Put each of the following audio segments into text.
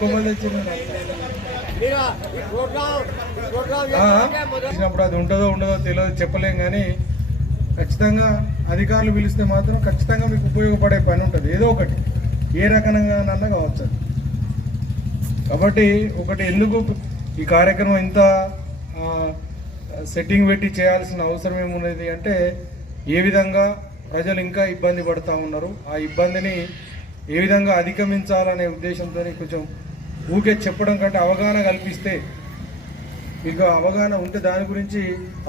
పట్టుకోమని ఇచ్చినప్పుడు అది ఉంటుందో ఉండదో తెలియదు చెప్పలేం కానీ ఖచ్చితంగా అధికారులు పిలిస్తే మాత్రం ఖచ్చితంగా మీకు ఉపయోగపడే పని ఉంటుంది ఏదో ఒకటి ఏ రకంగానన్నా కావచ్చు అది. కాబట్టి ఒకటి ఎందుకు ఈ కార్యక్రమం ఇంత సెట్టింగ్ పెట్టి చేయాల్సిన అవసరం ఏమున్నది అంటే ఏ విధంగా ప్రజలు ఇంకా ఇబ్బంది పడుతూ ఉన్నారు ఆ ఇబ్బందిని ఏ విధంగా అధిగమించాలనే ఉద్దేశంతో కొంచెం ఊకే చెప్పడం కంటే అవగాహన కల్పిస్తే మీకు అవగాహన ఉంటే దాని గురించి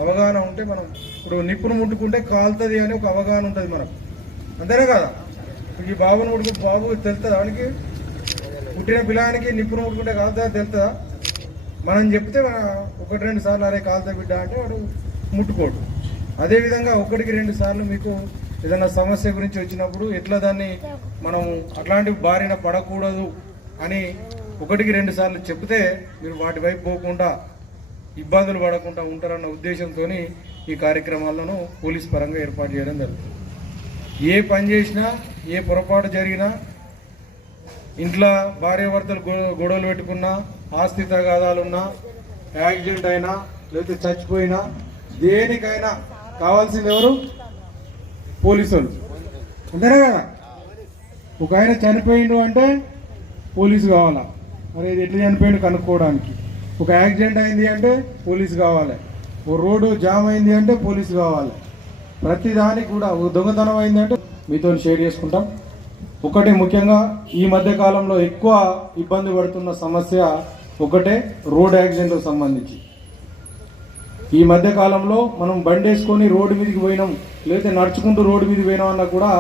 అవగాహన ఉంటే మనం ఇప్పుడు నిప్పును ముట్టుకుంటే కాలుతుంది అని ఒక అవగాహన ఉంటుంది మనకు. అంతేనా కదా? ఈ బాబును ముట్టుకు బాబు తెలుస్తుంది దానికి పుట్టిన పిల్లానికి నిప్పును ముట్టుకుంటే కాలుతుందా తెలుస్తుందా మనం చెప్తే మన ఒకటి రెండు సార్లు అరే కాలుతా బిడ్డ అంటే వాడు ముట్టుకోడు. అదేవిధంగా ఒకటికి రెండు సార్లు మీకు ఏదైనా సమస్య గురించి వచ్చినప్పుడు ఎట్లా దాన్ని మనం అట్లాంటి బారిన పడకూడదు అని ఒకటికి రెండు సార్లు చెప్తే మీరు వాటి వైపు పోకుండా ఇబ్బందులు పడకుండా ఉంటారన్న ఉద్దేశంతో ఈ కార్యక్రమాలను పోలీస్ పరంగా ఏర్పాటు చేయడం జరుగుతుంది. ఏ పని చేసినా ఏ పొరపాటు జరిగినా ఇంట్లో భార్యాభర్తలు గొడవలు పెట్టుకున్నా ఆస్తి తగాదాలున్నా యాక్సిడెంట్ అయినా లేకపోతే చచ్చిపోయినా దేనికైనా కావాల్సింది ఎవరు? పోలీసు వాళ్ళు అంతేనా కదా? ఒక ఆయన చనిపోయిండు అంటే పోలీసు కావాలా? మరి ఇది ఎట్లా చనిపోయింది కనుక్కోవడానికి? ఒక యాక్సిడెంట్ అయింది అంటే పోలీస్ కావాలి. ఓ రోడ్డు జామ్ అయింది అంటే పోలీసు కావాలి. ప్రతి దానికి కూడా ఒక దొంగతనం అయింది అంటే మీతో షేర్ చేసుకుంటాం. ఒకటి ముఖ్యంగా ఈ మధ్య కాలంలో ఎక్కువ ఇబ్బంది పడుతున్న సమస్య ఒకటే రోడ్ యాక్సిడెంట్కి సంబంధించి. ఈ మధ్య కాలంలో మనం బండి వేసుకొని రోడ్డు మీదకి పోయినాం లేకపోతే నడుచుకుంటూ రోడ్డు మీదకి పోయినాం అన్నా కూడా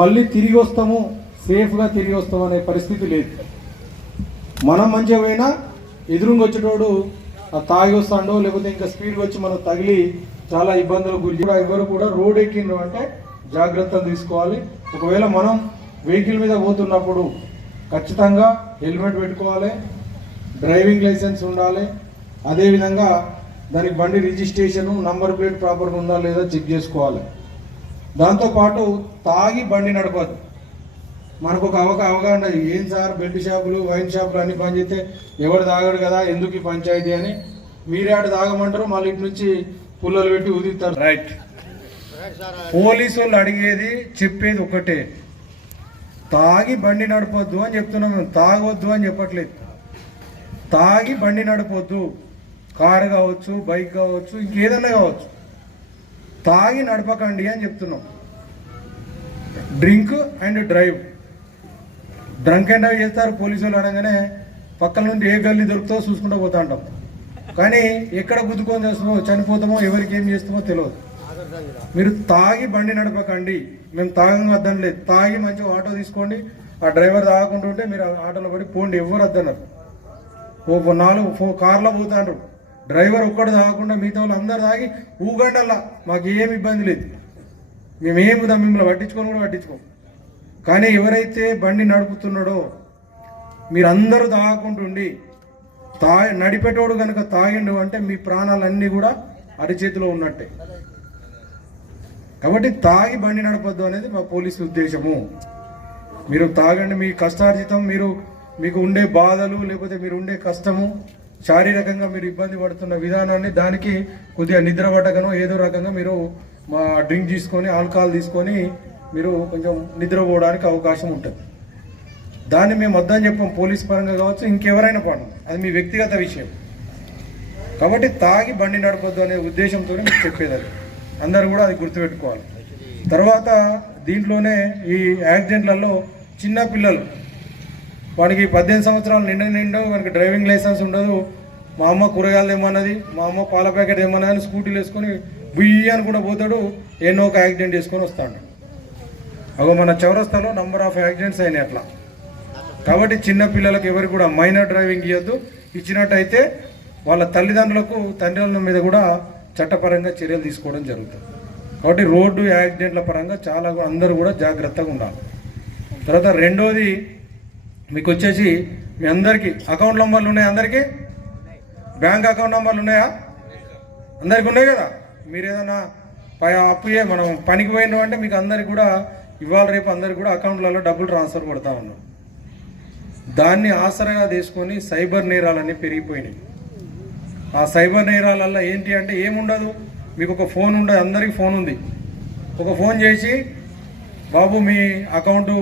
మళ్ళీ తిరిగి వస్తాము సేఫ్గా తిరిగి వస్తాం అనే పరిస్థితి లేదు. మనం మంచిగా పోయినా ఎదురుగా వచ్చేటోడు తాగి వస్తాడో లేకపోతే ఇంకా స్పీడ్గా వచ్చి మనం తగిలి చాలా ఇబ్బందులకు గురి కూడా ఎవరు కూడా రోడ్ ఎక్కిండ్రు అంటే జాగ్రత్తలు తీసుకోవాలి. ఒకవేళ మనం వెహికల్ మీద పోతున్నప్పుడు ఖచ్చితంగా హెల్మెట్ పెట్టుకోవాలి డ్రైవింగ్ లైసెన్స్ ఉండాలి. అదేవిధంగా దానికి బండి రిజిస్ట్రేషన్ నంబర్ ప్లేట్ ప్రాపర్గా ఉందా లేదా చెక్ చేసుకోవాలి. దాంతోపాటు తాగి బండి నడపద్దు. మనకు ఒక అవగా అవగాహన ఏం సార్? బెల్ట్ షాపులు వైన్ షాపులు అన్ని పని చేస్తే ఎవడు తాగడు కదా? ఎందుకు ఈ పంచాయతీ అని మీరే ఆడ తాగమంటారు మళ్ళీ ఇటు నుంచి పుల్లలు పెట్టి ఉదిస్తారు రైట్. పోలీసు వాళ్ళు అడిగేది చెప్పేది ఒకటే. తాగి బండి నడపొద్దు అని చెప్తున్నాం మేము. తాగొద్దు అని చెప్పట్లేదు. తాగి బండి నడపొద్దు. కారు కావచ్చు బైక్ కావచ్చు ఇంకేదన్నా కావచ్చు. తాగి నడపకండి అని చెప్తున్నాం. Drink and drive. Drunk and అవి చేస్తారు పోలీసు వాళ్ళు అనగానే పక్కన నుండి ఏ గల్లీ దొరుకుతో చూసుకుంటూ పోతా ఉంటాం. కానీ ఎక్కడ గుద్దుకొని చేస్తామో చనిపోతామో ఎవరికి ఏం చేస్తామో తెలియదు. మీరు తాగి బండి నడపకండి. మేము తాగం వద్దని లేదు. తాగి మంచిగా ఆటో తీసుకోండి. ఆ డ్రైవర్ తాగకుండా ఉంటే మీరు ఆ ఆటోలో పడి పోండి ఎవరు వద్దన్నారు. ఓ నాలుగు ఫో కార్లో పోతాండ్రు డ్రైవర్ ఒక్కడు తాగకుండా మిగతా వాళ్ళు అందరు తాగి ఊగండల్లా. మాకు ఏమి ఇబ్బంది లేదు. మేమేమి మిమ్మల్ని పట్టించుకొని కూడా పట్టించుకోము. కానీ ఎవరైతే బండి నడుపుతున్నాడో మీరందరూ తాగకుంటుండి తా నడిపేటోడు కనుక తాగిండు అంటే మీ ప్రాణాలన్నీ కూడా అరిచేతిలో ఉన్నట్టే. కాబట్టి తాగి బండి నడపద్దు అనేది మా పోలీసు ఉద్దేశము. మీరు తాగండి మీ కష్టార్జితం మీరు మీకు ఉండే బాధలు లేకపోతే మీరు ఉండే కష్టము శారీరకంగా మీరు ఇబ్బంది పడుతున్న విధానాన్ని దానికి కొద్దిగా నిద్ర పట్టకనో ఏదో రకంగా మీరు మా డ్రింక్ తీసుకొని ఆల్కహాల్ తీసుకొని మీరు కొంచెం నిద్రపోవడానికి అవకాశం ఉంటుంది. దాన్ని మేము వద్దని చెప్పాం. పోలీస్ పరంగా కావచ్చు ఇంకెవరైనా పడడం అది మీ వ్యక్తిగత విషయం. కాబట్టి తాగి బండి నడపద్దు అనే ఉద్దేశంతో మీకు చెప్పేది అది. అందరూ కూడా అది గుర్తుపెట్టుకోవాలి. తర్వాత దీంట్లోనే ఈ యాక్సిడెంట్లలో చిన్న పిల్లలు వాడికి పద్దెనిమిది సంవత్సరాలు నిండా నిండవు వాడికి డ్రైవింగ్ లైసెన్స్ ఉండదు. మా అమ్మ కూరగాయలు ఏమన్నది మా అమ్మ పాల ప్యాకెట్ ఏమన్నది అని స్కూటీలు వేసుకొని బుయ్యి అని కూడా పోతాడు. ఎన్నో ఒక యాక్సిడెంట్ వేసుకొని వస్తాడు. అగో మన చౌరస్తాలో నంబర్ ఆఫ్ యాక్సిడెంట్స్ అయినాయి అట్లా. కాబట్టి చిన్నపిల్లలకు ఎవరు కూడా మైనర్ డ్రైవింగ్ ఇవ్వద్దు ఇచ్చినట్టయితే వాళ్ళ తల్లిదండ్రులకు తండ్రుల మీద కూడా చట్టపరంగా చర్యలు తీసుకోవడం జరుగుతుంది. కాబట్టి రోడ్డు యాక్సిడెంట్ల పరంగా చాలా కూడా- అందరూ కూడా జాగ్రత్తగా ఉండాలి. తర్వాత రెండోది మీకు వచ్చేసి మీ అందరికీ అకౌంట్ నంబర్లు ఉన్నాయా అందరికీ? బ్యాంక్ అకౌంట్ నంబర్లు ఉన్నాయా? అందరికీ ఉన్నాయి కదా? మీరు ఏదైనా అప్పు మనం పనికి పోయినామంటే మీకు అందరికి కూడా ఇవాళ రేపు అందరు కూడా అకౌంట్లలో డబ్బులు ట్రాన్స్ఫర్ పడతా ఉన్నాం దాన్ని ఆసరగా తీసుకొని సైబర్ నేరాలన్నీ పెరిగిపోయినాయి. ఆ సైబర్ నేరాలల్లో ఏంటి అంటే ఏముండదు? మీకు ఒక ఫోన్ ఉండదు అందరికీ ఫోన్ ఉంది. ఒక ఫోన్ చేసి బాబు మీ అకౌంట్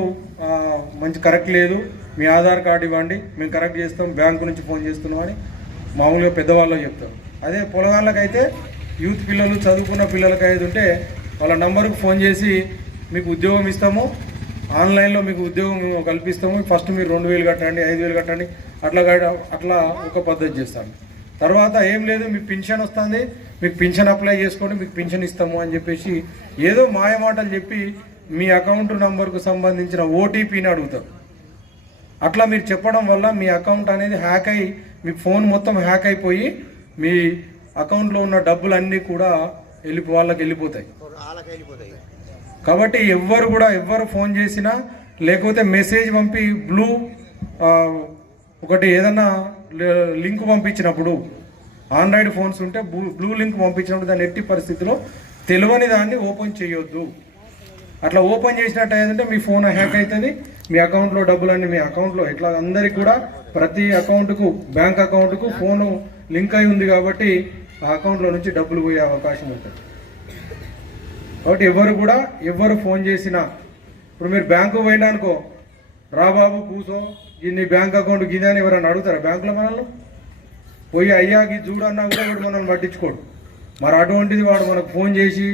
మంచి కరెక్ట్ లేదు. మీ ఆధార్ కార్డు ఇవ్వండి. మేము కరెక్ట్ చేస్తాం. బ్యాంకు నుంచి ఫోన్ చేస్తున్నాం అని మామూలుగా పెద్దవాళ్ళు చెప్తాం అదే పొలగాళ్ళకైతే యూత్ పిల్లలు చదువుకున్న పిల్లలకి అయితే ఉంటే వాళ్ళ నంబర్కి ఫోన్ చేసి మీకు ఉద్యోగం ఇస్తాము ఆన్లైన్లో మీకు ఉద్యోగం మేము కల్పిస్తాము. ఫస్ట్ మీరు రెండు వేలు కట్టండి ఐదు వేలు కట్టండి అట్లా అట్లా ఒక పద్ధతి చేస్తాను తర్వాత ఏం లేదు మీకు పింఛన్ వస్తుంది మీకు పింఛన్ అప్లై చేసుకోండి మీకు పింఛన్ ఇస్తాము అని చెప్పేసి ఏదో మాయమాటలు చెప్పి మీ అకౌంట్ నంబర్కు సంబంధించిన ఓటీపీని అడుగుతారు. అట్లా మీరు చెప్పడం వల్ల మీ అకౌంట్ అనేది హ్యాక్ అయి మీ ఫోన్ మొత్తం హ్యాక్ అయిపోయి మీ అకౌంట్లో ఉన్న డబ్బులు అన్నీ కూడా వెళ్ళి వాళ్ళకి వెళ్ళిపోతాయి. వాళ్ళకి వెళ్ళిపోతాయి. కాబట్టి ఎవ్వరు కూడా ఎవ్వరు ఫోన్ చేసినా లేకపోతే మెసేజ్ పంపి బ్లూ ఒకటి ఏదన్నా లింక్ పంపించినప్పుడు ఆండ్రాయిడ్ ఫోన్స్ ఉంటే బ్లూ- బ్లూ లింక్ పంపించినప్పుడు దాన్ని ఎట్టి పరిస్థితిలో తెలియని దాన్ని ఓపెన్ చేయొద్దు. అట్లా ఓపెన్ చేసినట్టు ఏంటంటే మీ ఫోన్ హ్యాక్ అవుతుంది మీ అకౌంట్లో డబ్బులన్నీ మీ అకౌంట్లో. ఇట్లా అందరికి కూడా ప్రతి అకౌంట్కు బ్యాంక్ అకౌంట్కు ఫోను లింక్ అయి ఉంది కాబట్టి ఆ అకౌంట్లో నుంచి డబ్బులు పోయే అవకాశం ఉంటుంది. కాబట్టి ఎవరు కూడా ఎవరు ఫోన్ చేసినా ఇప్పుడు మీరు బ్యాంకు పోయినా అనుకో రా బాబు కూసో ఇది నీ బ్యాంక్ అకౌంట్ గిదే అని ఎవరైనా అడుగుతారా బ్యాంకులో మనల్ని? పోయి అయ్యాకి చూడన్నా కూడా వాడు మనల్ని పట్టించుకోడు. మరి అటువంటిది వాడు మనకు ఫోన్ చేసి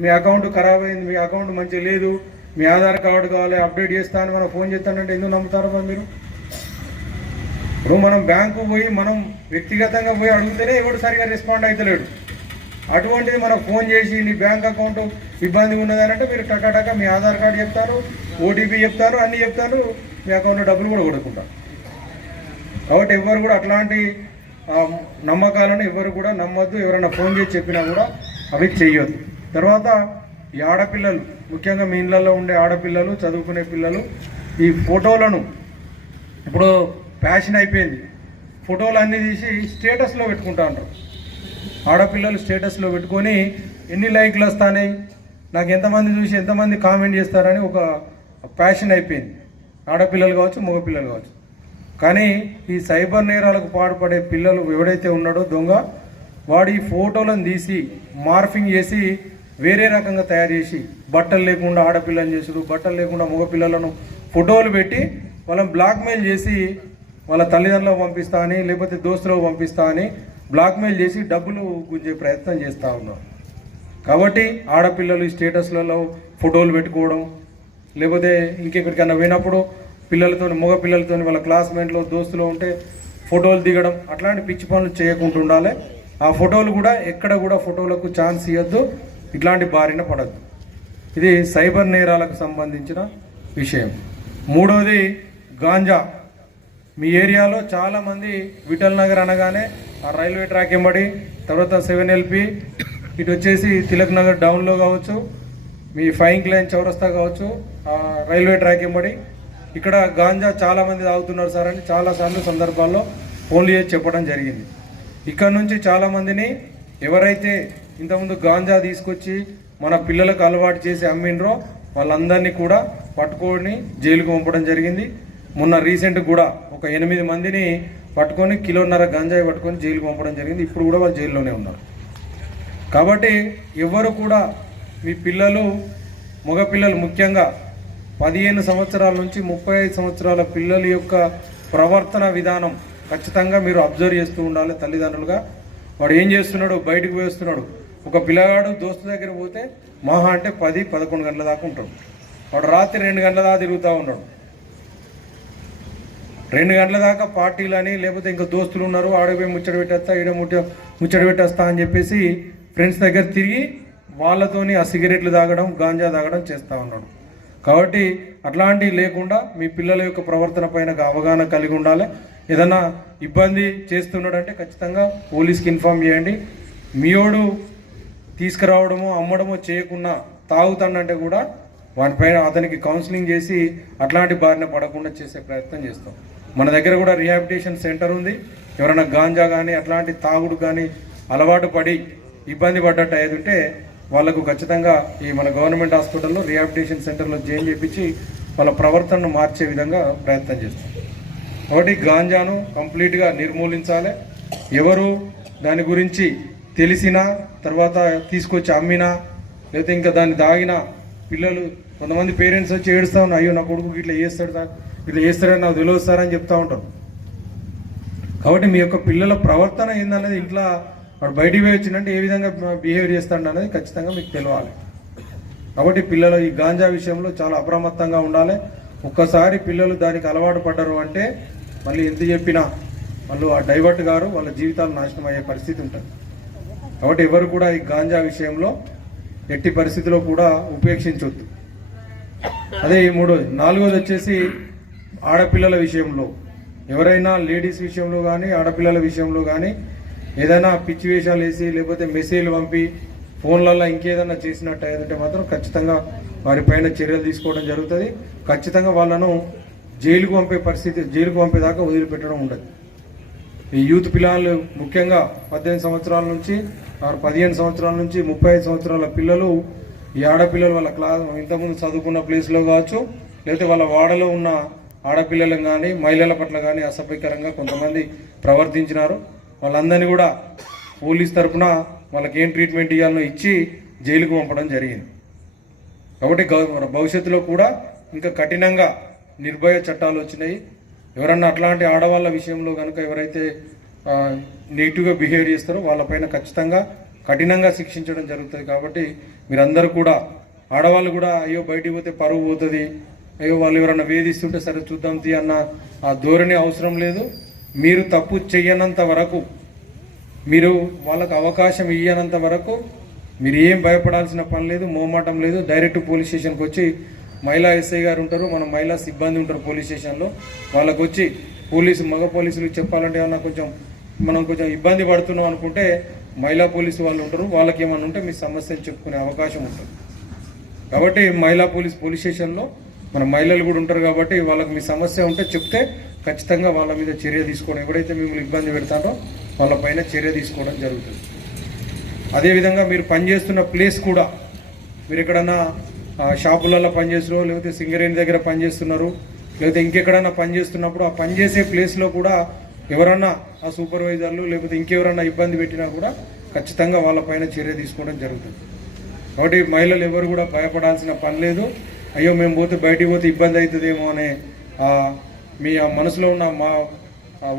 మీ అకౌంట్ ఖరాబ్ అయింది మీ అకౌంట్ మంచిగా లేదు మీ ఆధార్ కార్డు కావాలి అప్డేట్ చేస్తా అని మనం ఫోన్ చేస్తానంటే ఎందుకు నమ్ముతారు మరి మీరు? ఇప్పుడు మనం బ్యాంకు పోయి మనం వ్యక్తిగతంగా పోయి అడిగితేనే ఎవడు సరిగా రెస్పాండ్ అవుతలేడు అటువంటిది మనకు ఫోన్ చేసి నీ బ్యాంక్ అకౌంట్ ఇబ్బందిగా అంటే మీరు టకాటక మీ ఆధార్ కార్డు చెప్తారు ఓటీపీ చెప్తారు అన్నీ చెప్తారు మీ అకౌంట్లో డబ్బులు కూడా కొడుకుంటారు కాబట్టి ఎవరు కూడా అట్లాంటి నమ్మకాలను ఎవరు కూడా నమ్మొద్దు. ఎవరైనా ఫోన్ చేసి చెప్పినా కూడా అవి చెయ్యొద్దు. తర్వాత ఈ ఆడపిల్లలు ముఖ్యంగా మీ ఇళ్ళల్లో ఉండే ఆడపిల్లలు చదువుకునే పిల్లలు ఈ ఫోటోలను ఇప్పుడు ఫ్యాషన్ అయిపోయింది. ఫోటోలు అన్నీ తీసి స్టేటస్లో పెట్టుకుంటా ఉంటారు. ఆడపిల్లలు స్టేటస్లో పెట్టుకొని ఎన్ని లైక్లు వస్తాయి నాకు ఎంతమంది చూసి ఎంతమంది కామెంట్ చేస్తారని ఒక ప్యాషన్ అయిపోయింది. ఆడపిల్లలు కావచ్చు మగపిల్లలు కావచ్చు. కానీ ఈ సైబర్ నేరాలకు పాటుపడే పిల్లలు ఎవడైతే ఉన్నాడో దొంగ వాడు ఈ ఫోటోలను తీసి మార్ఫింగ్ చేసి వేరే రకంగా తయారు చేసి బట్టలు లేకుండా ఆడపిల్లని చేసుడు బట్టలు లేకుండా మగపిల్లలను ఫోటోలు పెట్టి వాళ్ళని బ్లాక్మెయిల్ చేసి వాళ్ళ తల్లిదండ్రులకు పంపిస్తా అని లేకపోతే దోస్తులకు పంపిస్తా అని బ్లాక్మెయిల్ చేసి డబ్బులు గుంజే ప్రయత్నం చేస్తూ ఉన్నారు కాబట్టి ఆడపిల్లలు ఈ స్టేటస్లలో ఫోటోలు పెట్టుకోవడం లేకపోతే ఇంకెక్కడికైనా పోయినప్పుడు పిల్లలతో మగ పిల్లలతో వాళ్ళ క్లాస్మేట్లో దోస్తులు ఉంటే ఫోటోలు దిగడం అట్లాంటి పిచ్చి పనులు చేయకుండా ఉండాలి. ఆ ఫోటోలు కూడా ఎక్కడ కూడా ఫోటోలకు ఛాన్స్ ఇవ్వద్దు ఇట్లాంటి బారిన పడద్దు. ఇది సైబర్ నేరాలకు సంబంధించిన విషయం. మూడవది గాంజా. మీ ఏరియాలో చాలామంది విఠల్ నగర్ అనగానే రైల్వే ట్రాక్ ఎంబడి తర్వాత సెవెన్ ఎల్పి ఇటు వచ్చేసి తిలక్ నగర్ డౌన్లో కావచ్చు మీ ఫైంగ్ లైన్ చౌరస్తా కావచ్చు ఆ రైల్వే ట్రాక్ ఎంబడి ఇక్కడ గాంజా చాలామంది తాగుతున్నారు సార్ అని చాలాసార్లు సందర్భాల్లో ఫోన్లు చేసి చెప్పడం జరిగింది. ఇక్కడ నుంచి చాలామందిని ఎవరైతే ఇంతకుముందు గాంజా తీసుకొచ్చి మన పిల్లలకు అలవాటు చేసి అమ్మిండ్రో వాళ్ళందరినీ కూడా పట్టుకొని జైలుకు పంపడం జరిగింది. మొన్న రీసెంట్ కూడా ఒక ఎనిమిది మందిని పట్టుకొని కిలోన్నర గంజాయి పట్టుకొని జైలుకు పంపడం జరిగింది. ఇప్పుడు కూడా వాళ్ళు జైల్లోనే ఉన్నారు. కాబట్టి ఎవరు కూడా మీ పిల్లలు మగపిల్లలు ముఖ్యంగా పదిహేను సంవత్సరాల నుంచి ముప్పై ఐదు సంవత్సరాల పిల్లల యొక్క ప్రవర్తన విధానం ఖచ్చితంగా మీరు అబ్జర్వ్ చేస్తూ ఉండాలి తల్లిదండ్రులుగా. వాడు ఏం చేస్తున్నాడు? బయటకు వేస్తున్నాడు ఒక పిల్లగాడు దోస్తు దగ్గర పోతే మహా అంటే పది పదకొండు గంటల దాకా ఉంటాడు. వాడు రాత్రి రెండు గంటల దాకా తిరుగుతూ ఉన్నాడు. రెండు గంటల దాకా పార్టీలని లేకపోతే ఇంకా దోస్తులు ఉన్నారు ఆడపోయి ముచ్చట పెట్టేస్తా ఈడ ముట్ట ముచ్చట పెట్టేస్తా అని చెప్పేసి ఫ్రెండ్స్ దగ్గర తిరిగి వాళ్ళతోని ఆ సిగరెట్లు తాగడం గాంజా తాగడం చేస్తూ ఉన్నాడు. కాబట్టి అట్లాంటివి లేకుండా మీ పిల్లల యొక్క ప్రవర్తన పైన అవగాహన కలిగి ఉండాలి. ఏదైనా ఇబ్బంది చేస్తున్నాడంటే ఖచ్చితంగా పోలీస్కి ఇన్ఫామ్ చేయండి. మీయోడు తీసుకురావడమో అమ్మడమో చేయకుండా తాగుతాడంటే కూడా వాటిపైన అతనికి కౌన్సిలింగ్ చేసి అట్లాంటి బారిన పడకుండా చేసే ప్రయత్నం చేస్తాం. మన దగ్గర కూడా రిహాబిటేషన్ సెంటర్ ఉంది. ఎవరైనా గాంజా కానీ అట్లాంటి తాగుడు కానీ అలవాటు పడి ఇబ్బంది పడ్డట్టు అయ్యేది ఉంటే వాళ్ళకు ఖచ్చితంగా ఈ మన గవర్నమెంట్ హాస్పిటల్లో రిహాబిటేషన్ సెంటర్లో జైన్ చేపించి వాళ్ళ ప్రవర్తనను మార్చే విధంగా ప్రయత్నం చేస్తాం. కాబట్టి గాంజాను కంప్లీట్గా నిర్మూలించాలి. ఎవరు దాని గురించి తెలిసినా తర్వాత తీసుకొచ్చి అమ్మినా లేకపోతే ఇంకా దాన్ని దాగినా పిల్లలు కొంతమంది పేరెంట్స్ వచ్చి ఏడుస్తా ఉన్నా అయ్యో నా కొడుకు ఇట్లా చేస్తాడు సార్. ఇట్లా చేస్తారని నాకు తెలియదు సార్ అని చెప్తా ఉంటారు. కాబట్టి మీ యొక్క పిల్లల ప్రవర్తన ఏందనేది ఇంట్లో వాడు బయటికి పోయి వచ్చిందంటే ఏ విధంగా బిహేవ్ చేస్తాడు అనేది ఖచ్చితంగా మీకు తెలియాలి కాబట్టి పిల్లలు ఈ గాంజా విషయంలో చాలా అప్రమత్తంగా ఉండాలి. ఒక్కసారి పిల్లలు దానికి అలవాటు పడ్డరు అంటే మళ్ళీ ఎంత చెప్పినా వాళ్ళు ఆ డైవర్ట్ గారు వాళ్ళ జీవితాలు నాశనం అయ్యే పరిస్థితి ఉంటుంది. కాబట్టి ఎవరు కూడా ఈ గాంజా విషయంలో ఎట్టి పరిస్థితిలో కూడా ఉపేక్షించవద్దు అదే ఈ మూడోది. నాలుగోది వచ్చేసి ఆడపిల్లల విషయంలో. ఎవరైనా లేడీస్ విషయంలో కానీ ఆడపిల్లల విషయంలో కానీ ఏదైనా పిచ్చి వేషాలు వేసి లేకపోతే మెసేజ్లు పంపి ఫోన్లలో ఇంకేదైనా చేసినట్టు ఏదంటే మాత్రం ఖచ్చితంగా వారిపైన చర్యలు తీసుకోవడం జరుగుతుంది. ఖచ్చితంగా వాళ్ళను జైలుకు పంపే పరిస్థితి జైలుకు పంపేదాకా వదిలిపెట్టడం ఉండదు. ఈ యూత్ పిల్లలు ముఖ్యంగా పద్దెనిమిది సంవత్సరాల నుంచి ఆరు పదిహేను సంవత్సరాల నుంచి ముప్పై ఐదు సంవత్సరాల పిల్లలు ఈ ఆడపిల్లలు వాళ్ళ క్లాస్ ఇంతకుముందు చదువుకున్న ప్లేస్లో కావచ్చు లేకపోతే వాళ్ళ వాడలో ఉన్న ఆడపిల్లలను కానీ మహిళల పట్ల కానీ అసభ్యకరంగా కొంతమంది ప్రవర్తించినారు. వాళ్ళందరినీ కూడా పోలీస్ తరఫున వాళ్ళకి ఏం ట్రీట్మెంట్ ఇవ్వాలనో ఇచ్చి జైలుకు పంపడం జరిగింది. కాబట్టి భవిష్యత్తులో కూడా ఇంకా కఠినంగా నిర్భయ చట్టాలు వచ్చినాయి. ఎవరన్నా అట్లాంటి ఆడవాళ్ళ విషయంలో కనుక ఎవరైతే నెగిటివ్గా బిహేవ్ చేస్తారో వాళ్ళపైన ఖచ్చితంగా కఠినంగా శిక్షించడం జరుగుతుంది. కాబట్టి మీరందరూ కూడా ఆడవాళ్ళు కూడా అయ్యో బయటికి పోతే పరువు పోతుంది అయ్యో వాళ్ళు ఎవరన్నా వేధిస్తుంటే సరే చూద్దాం తీ అన్న ఆ ధోరణి అవసరం లేదు. మీరు తప్పు చెయ్యనంత వరకు మీరు వాళ్ళకు అవకాశం ఇయ్యనంత వరకు మీరు ఏం భయపడాల్సిన పని లేదు మోమాటం లేదు. డైరెక్ట్ పోలీస్ స్టేషన్కి వచ్చి మహిళా ఎస్ఐ గారు ఉంటారు మన మహిళా సిబ్బంది ఉంటారు పోలీస్ స్టేషన్లో. వాళ్ళకు వచ్చి పోలీసు మగ పోలీసులు చెప్పాలంటే ఏమన్నా కొంచెం మనం కొంచెం ఇబ్బంది పడుతున్నాం అనుకుంటే మహిళా పోలీసు వాళ్ళు ఉంటారు. వాళ్ళకి ఏమన్నా ఉంటే మీ సమస్యను చెప్పుకునే అవకాశం ఉంటుంది. కాబట్టి మహిళా పోలీస్ పోలీస్ స్టేషన్లో మన మహిళలు కూడా ఉంటారు కాబట్టి వాళ్ళకి మీ సమస్య ఉంటే చెప్తే ఖచ్చితంగా వాళ్ళ మీద చర్య తీసుకోవడం. ఎవరైతే మిమ్మల్ని ఇబ్బంది పెడతారో వాళ్ళపైన చర్య తీసుకోవడం జరుగుతుంది. అదేవిధంగా మీరు పనిచేస్తున్న ప్లేస్ కూడా మీరు ఎక్కడన్నా షాపులలో పనిచేస్తున్నారో లేకపోతే సింగరేణి దగ్గర పనిచేస్తున్నారు లేకపోతే ఇంకెక్కడన్నా పనిచేస్తున్నప్పుడు ఆ పనిచేసే ప్లేస్లో కూడా ఎవరన్నా ఆ సూపర్వైజర్లు లేకపోతే ఇంకెవరన్నా ఇబ్బంది పెట్టినా కూడా ఖచ్చితంగా వాళ్ళపైన చర్య తీసుకోవడం జరుగుతుంది. కాబట్టి మహిళలు ఎవరు కూడా భయపడాల్సిన పని లేదు. అయ్యో మేము పోతే బయటికి పోతే ఇబ్బంది అవుతుందేమో అనే మీ ఆ మనసులో ఉన్న మా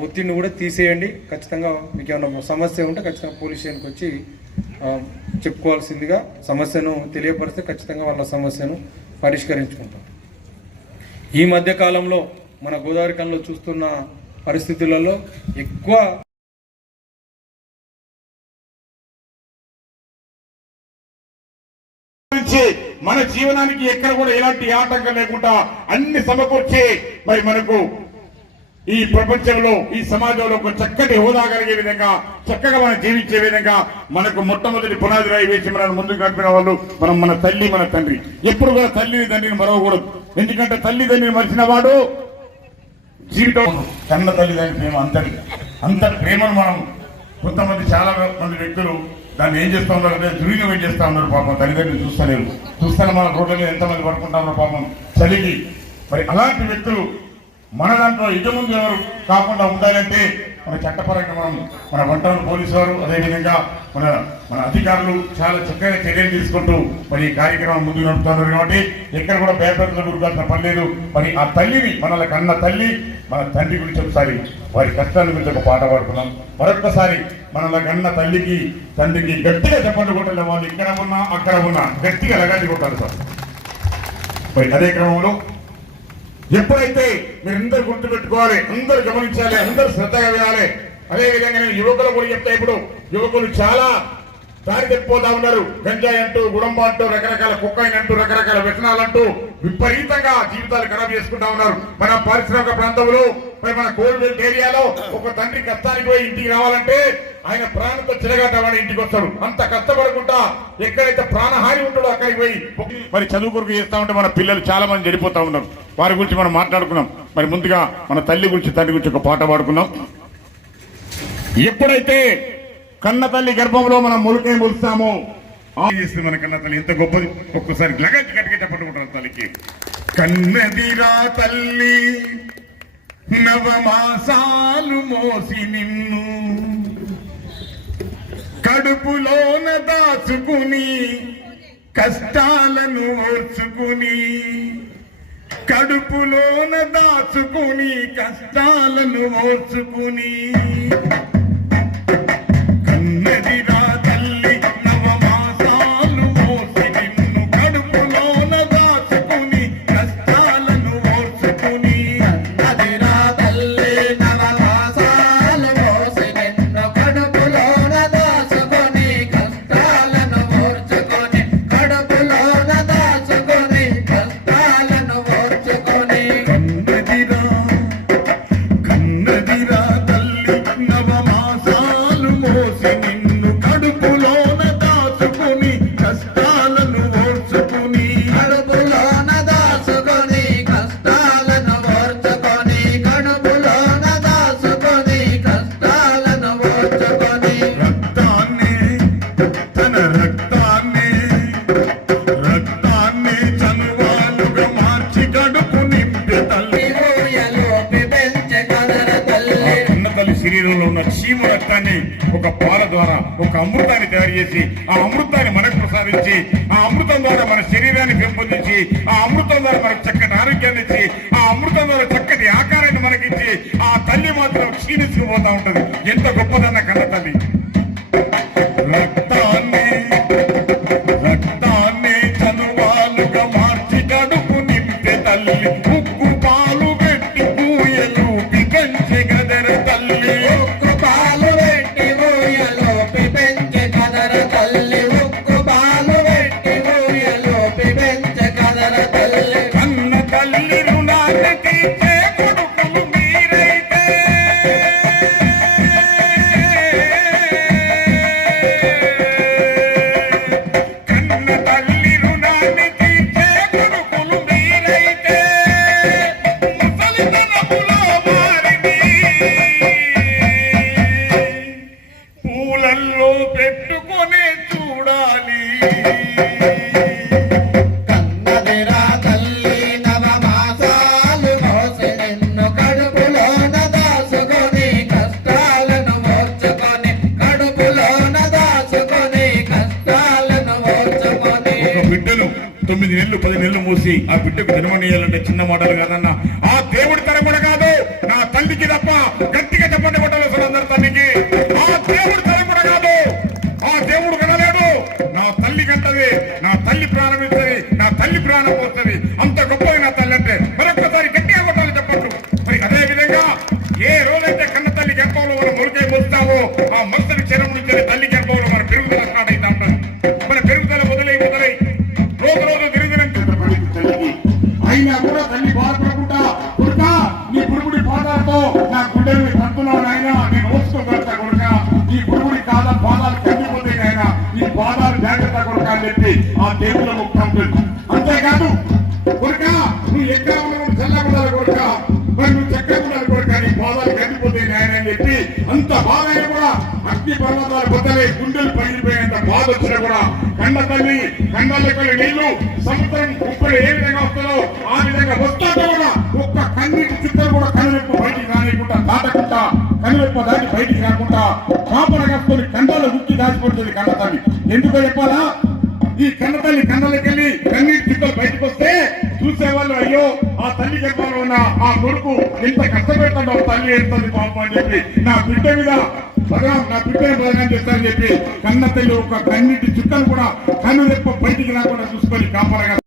ఒత్తిడిని కూడా తీసేయండి. ఖచ్చితంగా మీకు ఏమైనా సమస్య ఉంటే ఖచ్చితంగా పోలీస్ స్టేషన్కి వచ్చి చెప్పుకోవాల్సిందిగా సమస్యను తెలియపరిస్తే ఖచ్చితంగా వాళ్ళ సమస్యను పరిష్కరించుకుంటాం. ఈ మధ్య కాలంలో మన గోదావరి కళలో చూస్తున్న పరిస్థితులలో ఎక్కువ నుంచి మన జీవనానికి ఎక్కడ కూడా ఎలాంటి ఆటంకం లేకుండా అన్ని సమకూర్చి మరి మనకు ఈ ప్రపంచంలో ఈ సమాజంలో ఒక చక్కటి హోదా కలిగే విధంగా చక్కగా మనం జీవించే విధంగా మనకు మొట్టమొదటి పునాది రాయి వేసి మనల్ని ముందుకు నడిపిన వాళ్ళు మనం మన తల్లి మన తండ్రి. ఎప్పుడు కూడా తల్లిని తండ్రిని మరవకూడదు. ఎందుకంటే తల్లి తండ్రిని మరిచిన వాడు జీవితం కన్న తల్లిదండ్రి ప్రేమ అంతటి అంతటి ప్రేమను మనం కొంతమంది చాలా మంది వ్యక్తులు దాన్ని ఏం చేస్తా ఉన్నారు? అంటే దుర్వినియోగం చేస్తా ఉన్నారు పాపం? తల్లిదండ్రులు చూస్తలేరు చూస్తానే మన రోడ్ల మీద ఎంతమంది పడుకుంటా ఉన్నారు పాపం? చలికి. మరి అలాంటి వ్యక్తులు మన దాంట్లో ఇజముందు ఎవరు కాకుండా ఉండాలంటే మన చట్టపరంగా మనం మన వంటలు పోలీసు వారు అదేవిధంగా మన మన అధికారులు చాలా చక్కగా చర్యలు తీసుకుంటూ మరి ఈ కార్యక్రమం ముందుకు నడుపుతున్నారు కాబట్టి ఎక్కడ కూడా పేపర్ల గురికాల్సిన పని లేదు. మరి ఆ తల్లిని మనల కన్న తల్లి మన తండ్రి గురించి ఒకసారి వారి కష్టాల గురించి ఒక పాట పాడుకున్నాం మరొక్కసారి మనల కన్న తల్లికి తండ్రికి గట్టిగా చెప్పండి కొట్టలే వాళ్ళు. ఇక్కడ ఉన్నా అక్కడ ఉన్నా. గట్టిగా లగాలి కొట్టాలి సార్. మరి అదే క్రమంలో ఎప్పుడైతే మీరు అందరు గుర్తు పెట్టుకోవాలి అందరు గమనించాలి అందరు శ్రద్ధగా వేయాలి అదేవిధంగా నేను యువకులు కూడా చెప్తా ఇప్పుడు యువకులు చాలా దారి తప్పిపోతా ఉన్నారు. గంజాయి అంటూ గుడంబ అంటూ రకరకాల కుక్కాయిన్ అంటూ రకరకాల వ్యసనాలంటూ విపరీతంగా జీవితాలు ఖరాబ్ చేసుకుంటా ఉన్నారు. మన పారిశ్రామిక ప్రాంతంలో మరి మన కోల్బెల్ట్ ఏరియాలో ఒక తండ్రి కష్టానికి పోయి ఇంటికి రావాలంటే ఆయన ప్రాణంతో చిరగట్టవాడి ఇంటికి వస్తాడు. అంత కష్టపడకుండా ఎక్కడైతే ప్రాణహాని ఉంటాడో అక్కడికి పోయి మరి చదువు కొరకు చేస్తా ఉంటే మన పిల్లలు చాలా మంది చనిపోతా ఉన్నారు. వారి గురించి మనం మాట్లాడుకున్నాం. మరి ముందుగా మన తల్లి గురించి తండ్రి గురించి ఒక పాట పాడుకున్నాం ఎప్పుడైతే కన్న తల్లి గర్భంలో మనం మొలకే మొలుస్తామో చేస్తుంది మన కన్న తల్లి ఎంత గొప్పది. ఒక్కసారి లగజ్ గట్టిగా చెప్పట్టుకుంటారు తల్లికి కన్నదిరా తల్లి నవమాసాలు మోసి నిన్ను కడుపులోన దాచుకుని కష్టాలను ఓర్చుకుని కడుపులోన దాచుకుని కష్టాలను ఓర్చుకుని ఒక పాల ద్వారా ఒక అమృతాన్ని తయారు చేసి ఆ అమృతాన్ని మనకు ప్రసాదించి ఆ అమృతం ద్వారా మన శరీరాన్ని పెంపొందించి ఆ అమృతం ద్వారా మనకు చక్కటి ఆరోగ్యాన్ని ఇచ్చి ఆ అమృతం ద్వారా చక్కటి ఆకారాన్ని మనకిచ్చి ఆ తల్లి మాత్రం క్షీణించుకుపోతా ఉంటది. ఎంత గొప్పదన్న కన్న తల్లి. రక్త కన్న తల్లి రుణాన్ని తీర్చే తొమ్మిది నెలలు పది నెలలు మూసి ఆ బిడ్డకు జన్మనీయాలంటే చిన్న మాటలు కాదన్న. ఆ దేవుడు సముద్రం కుప్పలు ఏ విధంగా వస్తుందో ఆ విధంగా వస్తుంటే కూడా ఒక్క కన్నీటి చుట్టూ కూడా కనురెప్ప బయటికి రానియకుండా దాటకుండా కనురెప్ప దాటి బయటికి రాకుండా కాపర కప్పుకొని కండలు గుచ్చి దాచిపడుతుంది కన్నతల్లి. తల్లి ఎందుకో చెప్పాలా? ఈ కన్నతల్లి కన్నలకెళ్ళి కన్నీటి చుట్టలు బయటకు వస్తే చూసేవాళ్ళు అయ్యో ఆ తల్లి గర్భంలో ఉన్న ఆ కొడుకు ఎంత కష్టపెడతాడో తల్లి ఏడుతుంది పాపం అని చెప్పి నా బిడ్డ మీద భగవాన్ నా బిడ్డని బలగాన్ని చేస్తారని చెప్పి కన్న తల్లి ఒక కన్నీటి చుక్కలు కూడా కన్ను రెప్ప బయటికి రాకుండా చూసుకొని కాపాడగా